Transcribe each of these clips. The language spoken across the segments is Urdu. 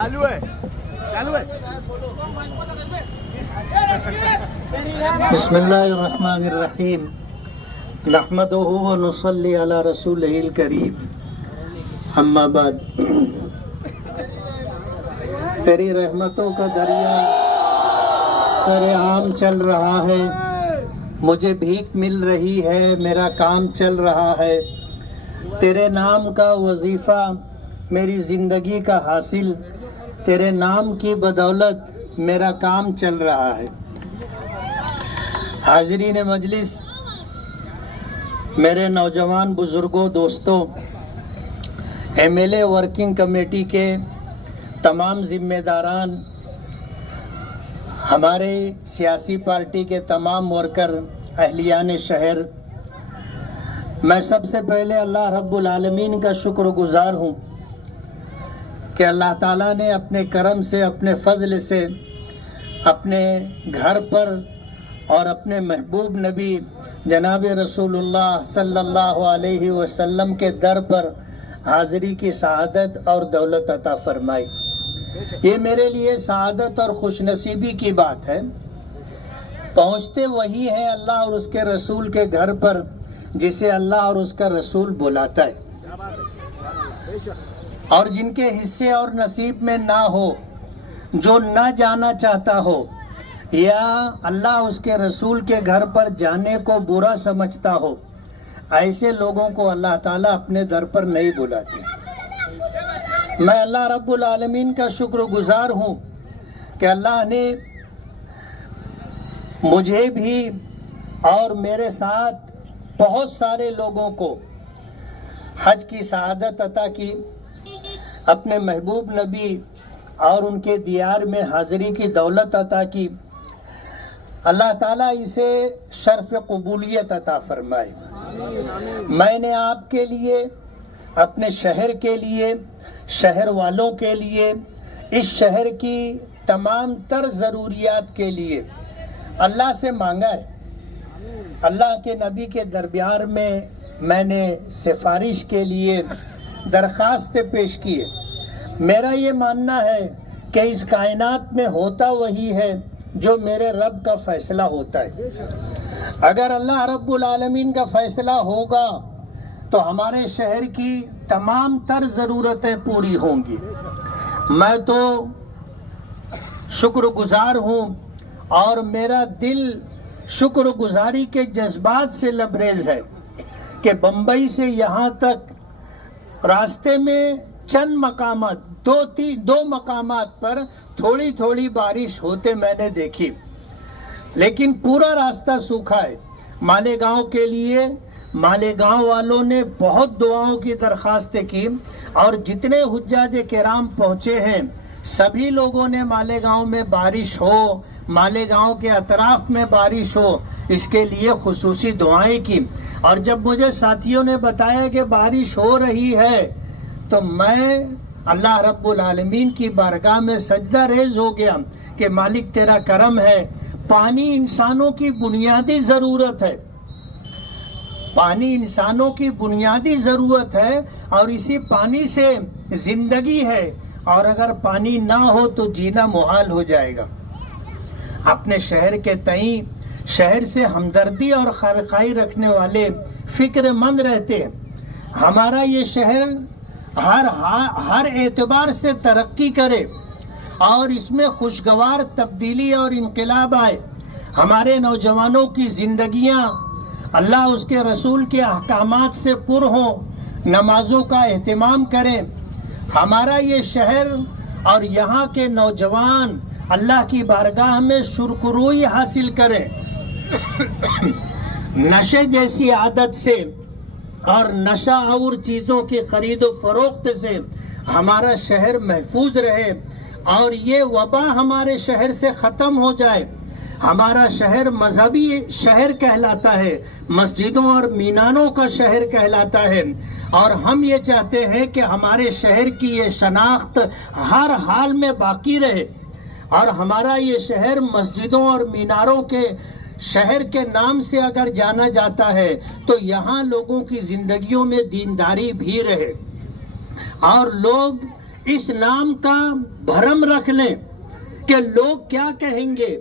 بسم اللہ الرحمن الرحیم نحمدہ و نصلی علی رسولہ الکریم اما بعد تیری رحمتوں کا دریا سر عام چل رہا ہے، مجھے بھیک مل رہی ہے، میرا کام چل رہا ہے، تیرے نام کا وظیفہ میری زندگی کا حاصل، تیرے نام کی بدولت میرا کام چل رہا ہے۔ حاضرین مجلس، میرے نوجوان بزرگوں، دوستوں، M L A working committee کے تمام ذمہ داران، ہمارے سیاسی پارٹی کے تمام ورکر، اہلیان شہر، میں سب سے پہلے اللہ رب العالمین کا شکر گزار ہوں کہ اللہ تعالیٰ نے اپنے کرم سے، اپنے فضل سے اپنے گھر پر اور اپنے محبوب نبی جناب رسول اللہ صلی اللہ علیہ وسلم کے در پر حاضری کی سعادت اور دولت عطا فرمائی۔ یہ میرے لیے سعادت اور خوش نصیبی کی بات ہے۔ پہنچتے وہی ہے اللہ اور اس کے رسول کے گھر پر جسے اللہ اور اس کا رسول بلاتا ہے، اور جن کے حصے اور نصیب میں نہ ہو، جو نہ جانا چاہتا ہو یا اللہ اس کے رسول کے گھر پر جانے کو برا سمجھتا ہو، ایسے لوگوں کو اللہ تعالیٰ اپنے در پر نہیں بلاتے۔ میں اللہ رب العالمین کا شکر گزار ہوں کہ اللہ نے مجھے بھی اور میرے ساتھ بہت سارے لوگوں کو حج کی سعادت عطا کی، اپنے محبوب نبی اور ان کے دیار میں حاضری کی دولت عطا کی۔ اللہ تعالیٰ اسے شرف قبولیت عطا فرمائے۔ میں نے آپ کے لیے، اپنے شہر کے لیے، شہر والوں کے لیے، اس شہر کی تمام تر ضروریات کے لیے اللہ سے مانگا ہے۔ اللہ کے نبی کے دربار میں نے سفارش کے لیے درخواست پیش کی ہے۔ میرا یہ ماننا ہے کہ اس کائنات میں ہوتا وہی ہے جو میرے رب کا فیصلہ ہوتا ہے۔ اگر اللہ رب العالمین کا فیصلہ ہوگا تو ہمارے شہر کی تمام تر ضرورتیں پوری ہوں گی۔ میں تو شکر گزار ہوں اور میرا دل شکر گزاری کے جذبات سے لبریز ہے کہ بمبئی سے یہاں تک راستے میں چند مقامات، دو مقامات پر تھوڑی تھوڑی بارش ہوتے میں نے دیکھی، لیکن پورا راستہ سوکھا ہے۔ مالیگاؤں کے لیے مالیگاؤں والوں نے بہت دعاؤں کی درخواستیں کی، اور جتنے حجاج کرام پہنچے ہیں سبھی لوگوں نے مالیگاؤں میں بارش ہو، مالیگاؤں کے اطراف میں بارش ہو، اس کے لیے خصوصی دعائیں کی۔ اور جب مجھے ساتھیوں نے بتایا کہ بارش ہو رہی ہے تو میں اللہ رب العالمین کی بارگاہ میں سجدہ ریز ہو گیا کہ مالک تیرا کرم ہے۔ پانی انسانوں کی بنیادی ضرورت ہے، پانی انسانوں کی بنیادی ضرورت ہے، اور اسی پانی سے زندگی ہے، اور اگر پانی نہ ہو تو جینا محال ہو جائے گا۔ اپنے شہر کے تئیں، شہر سے ہمدردی اور خیرخواہی رکھنے والے فکر مند رہتے ہیں۔ ہمارا یہ شہر ہر اعتبار سے ترقی کرے اور اس میں خوشگوار تبدیلی اور انقلاب آئے۔ ہمارے نوجوانوں کی زندگیاں اللہ اس کے رسول کے احکامات سے پر ہوں، نمازوں کا اہتمام کریں۔ ہمارا یہ شہر اور یہاں کے نوجوان اللہ کی بارگاہ میں شکروئی حاصل کریں۔ نشے جیسی عادت سے اور نشہ اور چیزوں کی خرید و فروخت سے ہمارا شہر محفوظ رہے، اور یہ وبا ہمارے شہر سے ختم ہو جائے۔ ہمارا شہر مذہبی شہر کہلاتا ہے، مسجدوں اور میناروں کا شہر کہلاتا ہے، اور ہم یہ چاہتے ہیں کہ ہمارے شہر کی یہ شناخت ہر حال میں باقی رہے، اور ہمارا یہ شہر مسجدوں اور میناروں کے شہر کے نام سے اگر جانا جاتا ہے تو یہاں لوگوں کی زندگیوں میں دینداری بھی رہے، اور لوگ اس نام کا بھرم رکھ لیں کہ لوگ کیا کہیں گے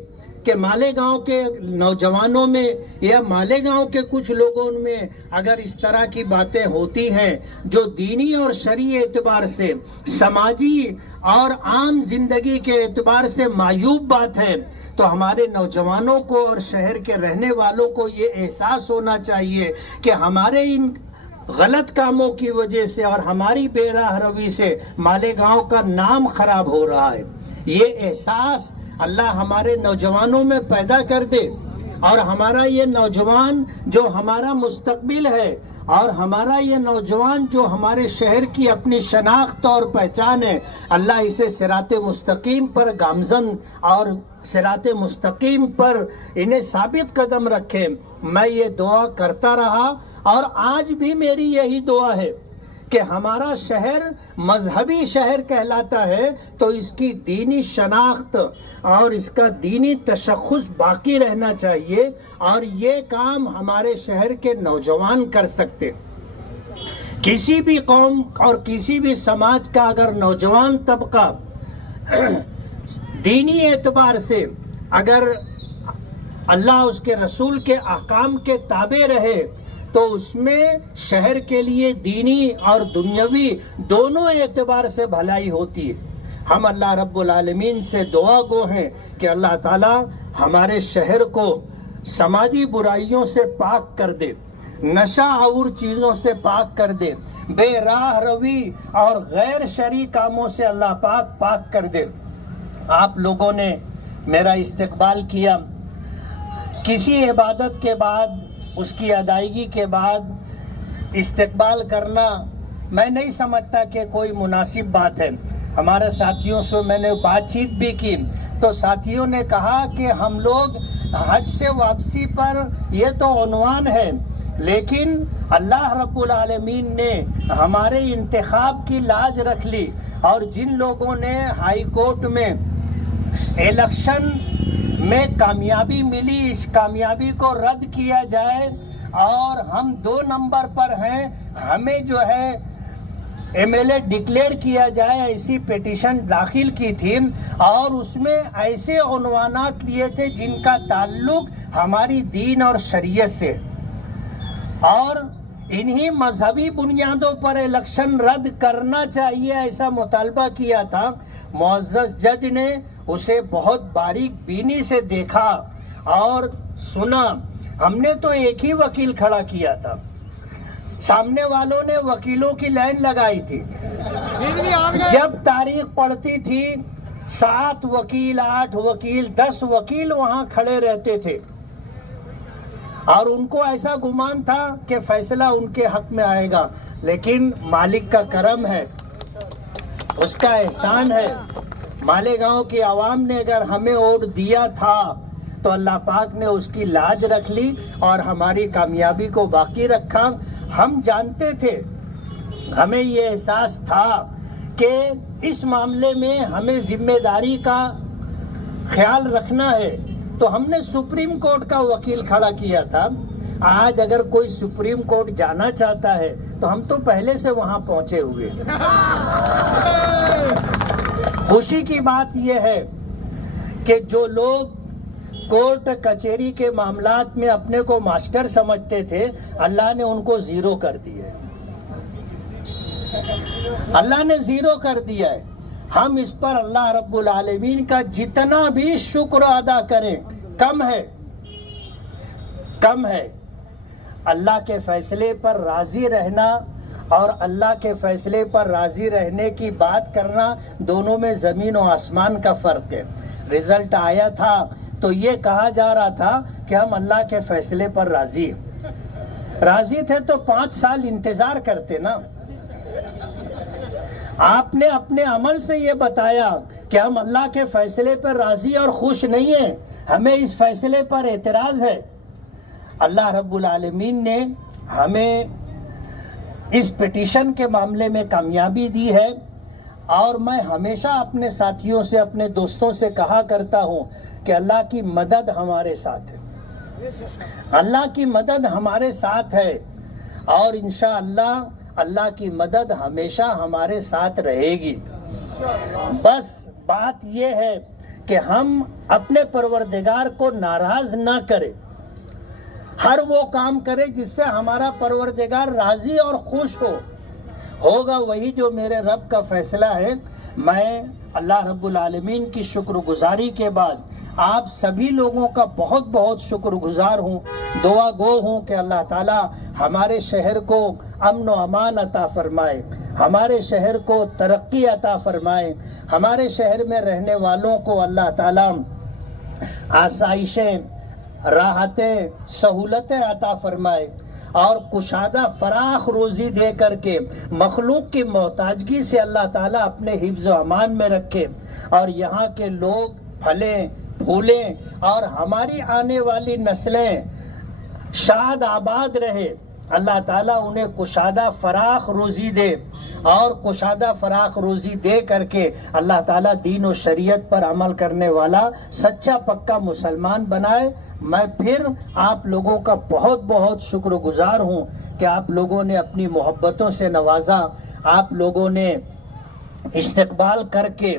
کہ مالیگاؤں کے نوجوانوں میں یا مالیگاؤں کے کچھ لوگوں میں اگر اس طرح کی باتیں ہوتی ہیں جو دینی اور شرعی اعتبار سے، سماجی اور عام زندگی کے اعتبار سے معیوب بات ہے، تو ہمارے نوجوانوں کو اور شہر کے رہنے والوں کو یہ احساس ہونا چاہیے کہ ہمارے ان غلط کاموں کی وجہ سے اور ہماری بے راہ روی سے مالیگاؤں کا نام خراب ہو رہا ہے۔ یہ احساس اللہ ہمارے نوجوانوں میں پیدا کر دے، اور ہمارا یہ نوجوان جو ہمارا مستقبل ہے، اور ہمارا یہ نوجوان جو ہمارے شہر کی اپنی شناخت اور پہچان ہے، اللہ اسے صراط مستقیم پر گامزن اور صراط مستقیم پر انہیں ثابت قدم رکھے۔ میں یہ دعا کرتا رہا اور آج بھی میری یہی دعا ہے کہ ہمارا شہر مذہبی شہر کہلاتا ہے تو اس کی دینی شناخت اور اس کا دینی تشخص باقی رہنا چاہیے، اور یہ کام ہمارے شہر کے نوجوان کر سکتے۔ کسی بھی قوم اور کسی بھی سماج کا اگر نوجوان طبقہ دینی اعتبار سے اگر اللہ اس کے رسول کے احکام کے تابع رہے تو اس میں شہر کے لیے دینی اور دنیاوی دونوں اعتبار سے بھلائی ہوتی ہے۔ ہم اللہ رب العالمین سے دعا گو ہیں کہ اللہ تعالی ہمارے شہر کو سماجی برائیوں سے پاک کر دے، نشہ آور چیزوں سے پاک کر دے، بے راہ روی اور غیر شرعی کاموں سے اللہ پاک کر دے۔ آپ لوگوں نے میرا استقبال کیا، کسی عبادت کے بعد، اس کی ادائیگی کے بعد استقبال کرنا میں نہیں سمجھتا کہ کوئی مناسب بات ہے۔ ہمارے ساتھیوں سے میں نے بات چیت بھی کی تو ساتھیوں نے کہا کہ ہم لوگ حج سے واپسی پر یہ تو عنوان ہے، لیکن اللہ رب العالمین نے ہمارے انتخاب کی لاج رکھ لی، اور جن لوگوں نے ہائی کورٹ میں الیکشن میں کامیابی ملی، اس کامیابی کو رد کیا جائے اور ہم 2 نمبر پر ہیں، ہمیں جو ہے ایم ایل اے ڈکلیئر کیا جائے، ایسی پیٹیشن داخل کی تھی، اور اس میں ایسے عنوانات لیے تھے جن کا تعلق ہماری دین اور شریعت سے، اور انہی مذہبی بنیادوں پر الیکشن رد کرنا چاہیے ایسا مطالبہ کیا تھا۔ معزز جج نے اسے بہت باریک بینی سے دیکھا اور سنا۔ ہم نے تو ایک ہی وکیل کھڑا کیا تھا، سامنے والوں نے وکیلوں کی لائن لگائی تھی، جب تاریخ پڑتی تھی 7 وکیل 8 وکیل 10 وکیل وہاں کھڑے رہتے تھے، اور ان کو ایسا گمان تھا کہ فیصلہ ان کے حق میں آئے گا، لیکن مالک کا کرم ہے، اس کا احسان ہے، مالیگاؤں کی عوام نے اگر ہمیں ووٹ دیا تھا تو اللہ پاک نے اس کی لاج رکھ لی اور ہماری کامیابی کو باقی رکھا۔ ہم جانتے تھے، ہمیں یہ احساس تھا کہ اس معاملے میں ہمیں ذمہ داری کا خیال رکھنا ہے، تو ہم نے سپریم کورٹ کا وکیل کھڑا کیا تھا۔ آج اگر کوئی سپریم کورٹ جانا چاہتا ہے تو ہم تو پہلے سے وہاں پہنچے ہوئے۔ خوشی کی بات یہ ہے کہ جو لوگ کورٹ کچہری کے معاملات میں اپنے کو ماسٹر سمجھتے تھے، اللہ نے ان کو زیرو کر دیا ہے، اللہ نے زیرو کر دیا ہے۔ ہم اس پر اللہ رب العالمین کا جتنا بھی شکر ادا کریں کم ہے، کم ہے۔ اللہ کے فیصلے پر راضی رہنا اور اللہ کے فیصلے پر راضی رہنے کی بات کرنا، دونوں میں زمین و آسمان کا فرق ہے۔ رزلٹ آیا تھا تو یہ کہا جا رہا تھا کہ ہم اللہ کے فیصلے پر راضی ہیں۔ راضی تھے تو 5 سال انتظار کرتے نا۔ آپ نے اپنے عمل سے یہ بتایا کہ ہم اللہ کے فیصلے پر راضی اور خوش نہیں ہیں، ہمیں اس فیصلے پر اعتراض ہے۔ اللہ رب العالمین نے ہمیں اس پٹیشن کے معاملے میں کامیابی دی ہے، اور میں ہمیشہ اپنے ساتھیوں سے، اپنے دوستوں سے کہا کرتا ہوں کہ اللہ کی مدد ہمارے ساتھ ہے، اللہ کی مدد ہمارے ساتھ ہے، اور انشاءاللہ اللہ کی مدد ہمیشہ ہمارے ساتھ رہے گی۔ بس بات یہ ہے کہ ہم اپنے پروردگار کو ناراض نہ کریں، ہر وہ کام کرے جس سے ہمارا پروردگار راضی اور خوش ہوگا وہی جو میرے رب کا فیصلہ ہے۔ میں اللہ رب العالمین کی شکر گزاری کے بعد آپ سبھی لوگوں کا بہت بہت شکر گزار ہوں، دعا گو ہوں کہ اللہ تعالی ہمارے شہر کو امن و امان عطا فرمائے، ہمارے شہر کو ترقی عطا فرمائے، ہمارے شہر میں رہنے والوں کو اللہ تعالی آسائشیں، راحتیں، سہولتیں عطا فرمائے اور کشادہ فراخ روزی دے کر کے مخلوق کی محتاجگی سے اللہ تعالیٰ اپنے حفظ و امان میں رکھے، اور یہاں کے لوگ پھلیں پھولیں اور ہماری آنے والی نسلیں شاد آباد رہے۔ اللہ تعالیٰ انہیں کشادہ فراخ روزی دے، اور کشادہ فراخ روزی دے کر کے اللہ تعالیٰ دین و شریعت پر عمل کرنے والا سچا پکا مسلمان بنائے۔ میں پھر آپ لوگوں کا بہت بہت شکر گزار ہوں کہ آپ لوگوں نے اپنی محبتوں سے نوازا، آپ لوگوں نے استقبال کر کے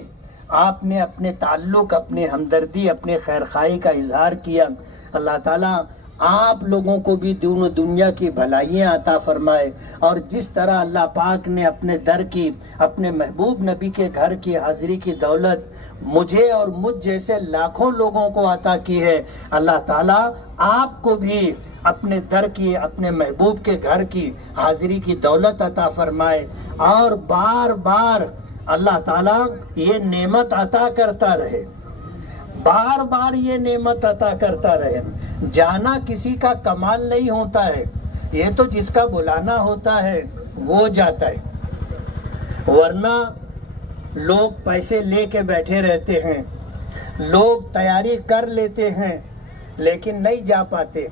آپ نے اپنے تعلق، اپنے ہمدردی، اپنے خیرخواہی کا اظہار کیا۔ اللہ تعالیٰ آپ لوگوں کو بھی دین و دنیا کی بھلائیاں عطا فرمائے، اور جس طرح اللہ پاک نے اپنے در کی، اپنے محبوب نبی کے گھر کی حاضری کی دولت مجھے اور مجھ جیسے لاکھوں لوگوں کو عطا کی ہے، اللہ تعالیٰ آپ کو بھی اپنے در کی، اپنے محبوب کے گھر کی حاضری کی دولت عطا فرمائے، اور بار بار اللہ تعالیٰ یہ نعمت عطا کرتا رہے، بار بار یہ نعمت عطا کرتا رہے۔ جانا کسی کا کمال نہیں ہوتا ہے، یہ تو جس کا بلانا ہوتا ہے وہ جاتا ہے، ورنہ لوگ پیسے لے کے بیٹھے رہتے ہیں، لوگ تیاری کر لیتے ہیں لیکن نہیں جا پاتے،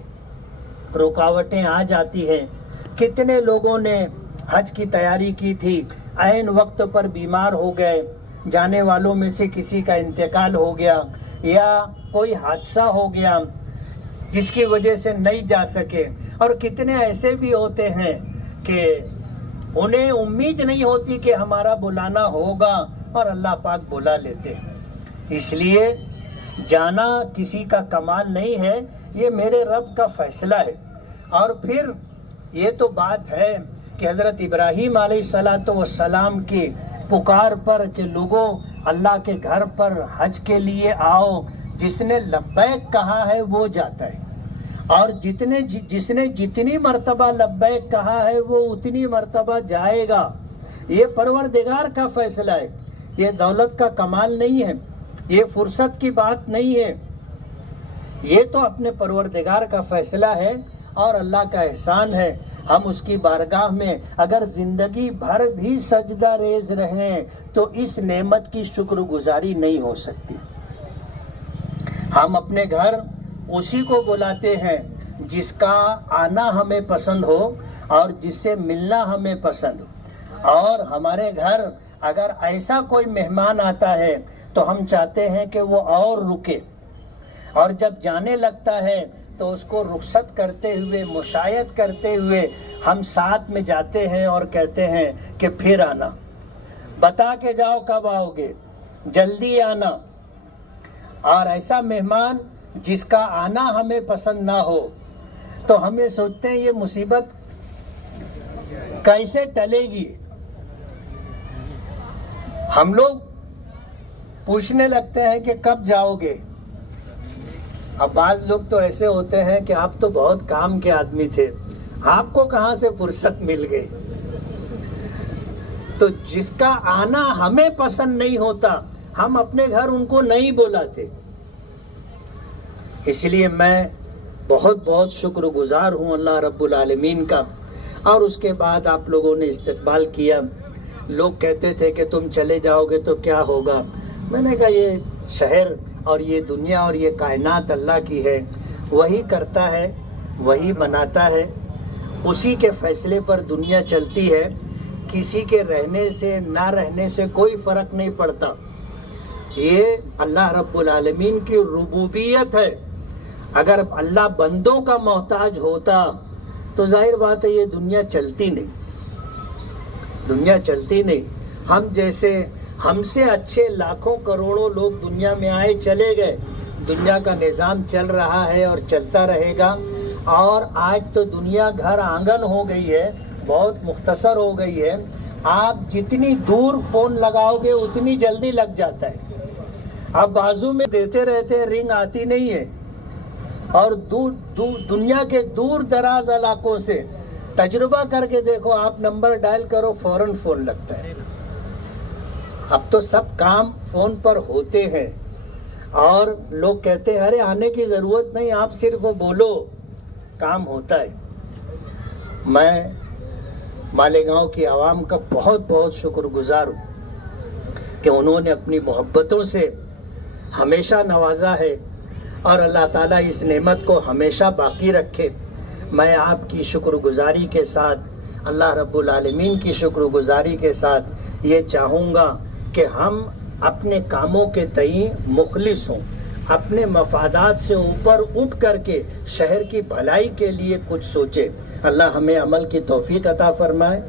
رکاوٹیں آ جاتی ہیں۔ کتنے لوگوں نے حج کی تیاری کی تھی، عین وقت پر بیمار ہو گئے، جانے والوں میں سے کسی کا انتقال ہو گیا یا کوئی حادثہ ہو گیا جس کی وجہ سے نہیں جا سکے، اور کتنے ایسے بھی ہوتے ہیں کہ انہیں امید نہیں ہوتی کہ ہمارا بلانا ہوگا اور اللہ پاک بلا لیتے ہیں۔ اس لیے جانا کسی کا کمال نہیں ہے، یہ میرے رب کا فیصلہ ہے۔ اور پھر یہ تو بات ہے کہ حضرت ابراہیم علیہ السلام کی پکار پر کہ لوگوں اللہ کے گھر پر حج کے لیے آؤ، جس نے لبیک کہا ہے وہ جاتا ہے، اور جس نے جتنی مرتبہ لبیک کہا ہے وہ اتنی مرتبہ جائے گا۔ یہ پروردگار کا فیصلہ ہے، یہ دولت کا کمال نہیں ہے، یہ فرصت کی بات نہیں ہے، یہ تو اپنے پروردگار کا فیصلہ ہے اور اللہ کا احسان ہے۔ ہم اس کی بارگاہ میں اگر زندگی بھر بھی سجدہ ریز رہیں تو اس نعمت کی شکر گزاری نہیں ہو سکتی۔ ہم اپنے گھر اسی کو بلاتے ہیں جس کا آنا ہمیں پسند ہو اور جس سے ملنا ہمیں پسند ہو، اور ہمارے گھر اگر ایسا کوئی مہمان آتا ہے تو ہم چاہتے ہیں کہ وہ اور رکے، اور جب جانے لگتا ہے تو اس کو رخصت کرتے ہوئے، مشایعت کرتے ہوئے ہم ساتھ میں جاتے ہیں اور کہتے ہیں کہ پھر آنا، بتا کے جاؤ کب آؤ گے، جلدی آنا۔ اور ایسا مہمان جس کا آنا ہمیں پسند نہ ہو تو ہمیں سوچتے ہیں یہ مصیبت کیسے ٹلے گی۔ ہم لوگ پوچھنے لگتے ہیں کہ کب جاؤ گے۔ اب بعض لوگ تو ایسے ہوتے ہیں کہ آپ تو بہت کام کے آدمی تھے، آپ کو کہاں سے فرصت مل گئی۔ تو جس کا آنا ہمیں پسند نہیں ہوتا ہم اپنے گھر ان کو نہیں بلاتے۔ اس لیے میں بہت بہت شکر گزار ہوں اللہ رب العالمین کا۔ اور اس کے بعد آپ لوگوں نے استقبال کیا، لوگ کہتے تھے کہ تم چلے جاؤ گے تو کیا ہوگا۔ میں نے کہا یہ شہر اور یہ دنیا اور یہ کائنات اللہ کی ہے، وہی کرتا ہے، وہی بناتا ہے، اسی کے فیصلے پر دنیا چلتی ہے، کسی کے رہنے سے نہ رہنے سے کوئی فرق نہیں پڑتا۔ یہ اللہ رب العالمین کی ربوبیت ہے۔ اگر اللہ بندوں کا محتاج ہوتا تو ظاہر بات ہے یہ دنیا چلتی نہیں، دنیا چلتی نہیں۔ ہم جیسے ہم سے اچھے لاکھوں کروڑوں لوگ دنیا میں آئے چلے گئے، دنیا کا نظام چل رہا ہے اور چلتا رہے گا. اور آج تو دنیا گھر آنگن ہو گئی ہے، بہت مختصر ہو گئی ہے. آپ جتنی دور فون لگاؤ گے اتنی جلدی لگ جاتا ہے. آپ بازو میں دیتے رہتے رنگ آتی نہیں ہے. اور دنیا کے دور دراز علاقوں سے تجربہ کر کے دیکھو، آپ نمبر ڈائل کرو فوراً فون لگتا ہے. اب تو سب کام فون پر ہوتے ہیں اور لوگ کہتے ہیں ارے آنے کی ضرورت نہیں، آپ صرف وہ بولو، کام ہوتا ہے. میں مالیگاؤں کی عوام کا بہت بہت شکر گزار ہوں کہ انہوں نے اپنی محبتوں سے ہمیشہ نوازا ہے، اور اللہ تعالیٰ اس نعمت کو ہمیشہ باقی رکھے. میں آپ کی شکر گزاری کے ساتھ، اللہ رب العالمین کی شکر گزاری کے ساتھ یہ چاہوں گا کہ ہم اپنے کاموں کے تئیں مخلص ہوں، اپنے مفادات سے اوپر اٹھ کر کے شہر کی بھلائی کے لیے کچھ سوچیں. اللہ ہمیں عمل کی توفیق عطا فرمائے.